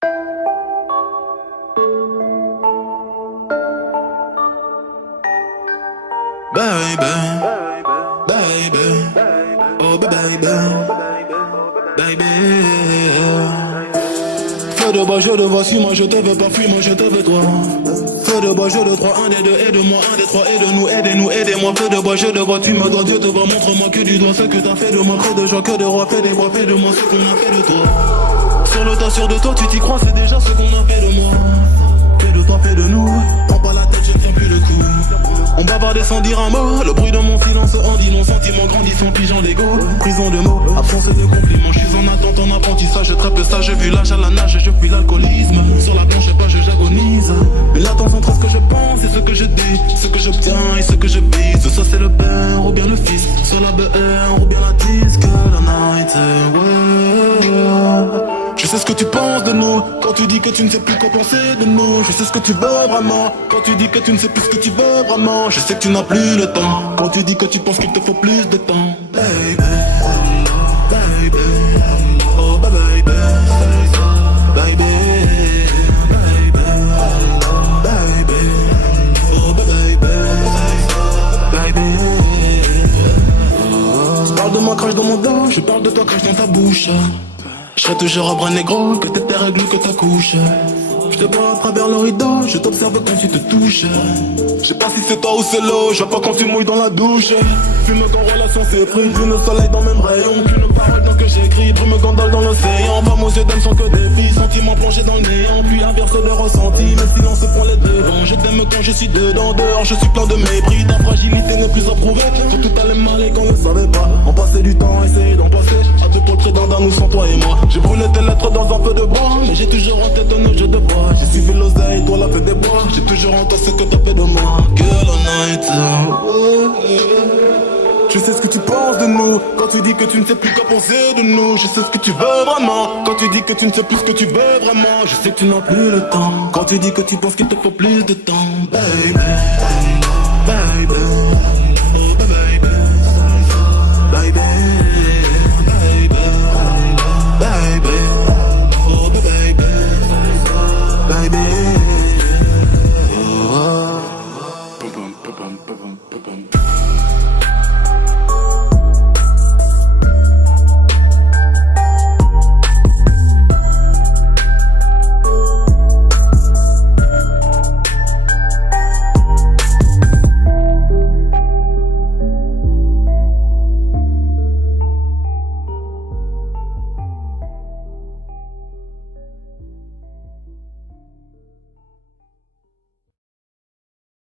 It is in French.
Baby, baby, oh baby, baby. Fais de bois, je te vois, si moi je te veux pas, fuis moi je te veux toi. Fais de bois, je te crois, un des deux, aide-moi, un des trois, aide-nous, aidez-nous, aidez-moi. Fais de bois, je te vois, tu me dois, Dieu te voit, montre-moi que du doigt ce que t'as fait de moi, que de joie, que de roi, fais des bois, fais de moi ce qu'on a fait de toi. Sur le tas, sûr de toi, tu t'y crois, c'est déjà ce qu'on a fait de moi. Fais de toi, fais de nous, prends pas la tête, je tiens plus le coup. On bavardait sans dire un mot, le bruit de mon silence en dit nos sentiments grandissant, pigeant l'ego. Prison de mots, absence de compliments, je suis en attente, en apprentissage, très peu sage, j'ai vu l'âge à la nage et je fuis l'alcoolisme. Sur la planche, pas je j'agonise. Mais latence entre ce que je pense et ce que je dis, ce que j'obtiens et ce que je vise. Soit c'est le père ou bien le fils, soit la BR ou bien la disque, la night, ouais. Je sais ce que tu penses de nous, quand tu dis que tu ne sais plus quoi penser de nous. Je sais ce que tu veux vraiment, quand tu dis que tu ne sais plus ce que tu veux vraiment. Je sais que tu n'as plus le temps, quand tu dis que tu penses qu'il te faut plus de temps. Baby, baby, oh baby, baby, baby, oh baby, baby. Je parle de moi, crache dans mon dos, je parle de toi, crache dans ta bouche. Je serai toujours un bras négro, que t'es règles, que ta couche. Je te vois à travers le rideau, je t'observe quand tu te touches. Je sais pas si c'est toi ou c'est l'eau, je vois pas quand tu mouilles dans la douche. Fume quand relation s'est prise, le soleil dans le même rayon. Qu'une parole dans que j'écris, brume gondole dans l'océan. Femme aux yeux d'âme sont que des filles, sentiments plongés dans le néant. Puis inverse de ressenti, mais silence prend les devants. Je t'aime quand je suis dedans, dehors je suis plein de mépris. Ta fragilité n'est plus approuvée, quand tout allait mal et qu'on ne savait pas. On passait du temps, essayer d'en passer, à deux pour le trait d'un nous sans toi et moi. J'ai brûlé tes lettres dans un feu de bois, mais j'ai toujours en tête nos jeux de bois. J'ai suivi l'oseille, toi la fée des bois. J'ai toujours en toi ce que t'as fait de moi. Girl on night, je sais ce que tu penses de nous, quand tu dis que tu ne sais plus quoi penser de nous. Je sais ce que tu veux vraiment, quand tu dis que tu ne sais plus ce que tu veux vraiment. Je sais que tu n'as plus le temps, quand tu dis que tu penses qu'il te faut plus de temps. Baby,